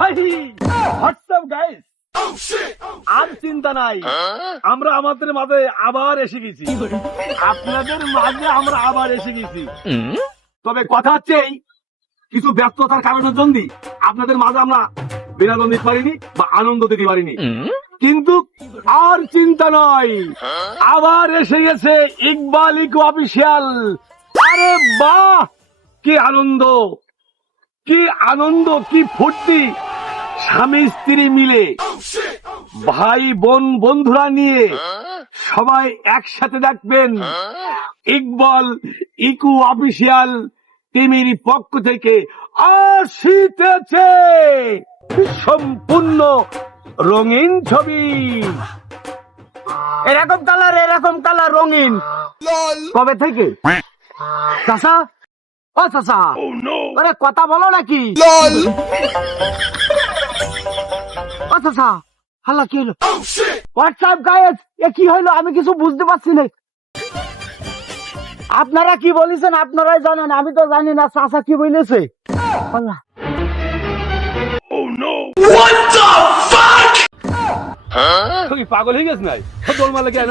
High WhatsApp guys, আর চিন্তা নাই, আমরা আমাদের মাঝে আবার এসে গেছি। আপনাদের মাঝে আমরা আবার এসে গেছি। তবে কথা হচ্ছে এই, কিছু ব্যস্ততার কারণের জন্য আপনাদের মাঝে আমরা বিনোদন দিতে পারিনি বা আনন্দ দিতে পারিনি, কিন্তু আর চিন্তা নয়, আবার এসে গেছে ইকবাল ইকো অফিসিয়াল। আরে বাহ, কি আনন্দ, কি আনন্দ, কি ফুর্তি, স্বামী স্ত্রী মিলে, ভাই বোন বন্ধুরা নিয়ে সবাই একসাথে দেখবেন। ইকবাল ইকো অফিসিয়াল টিমের পক্ষ থেকে আসিতেছে সম্পূর্ণ রঙিন ছবি। এরকম কালার রঙিন। কবে থেকে চাচা? ও চাচা, আরে কথা বলো নাকি? ও চাচা, হাল্লা কি হলো? হোয়াটসঅ্যাপ গাইস, এ কি হইলো? আমি কিছু বুঝতে পারছি না। আপনারা কি বলেছেন আপনারাই জানেন, আমি তো জানি না। চাচা কি বলেছে? আল্লাহ, তুই পাগল হয়ে গেছ নাই? দোল মালা কেন?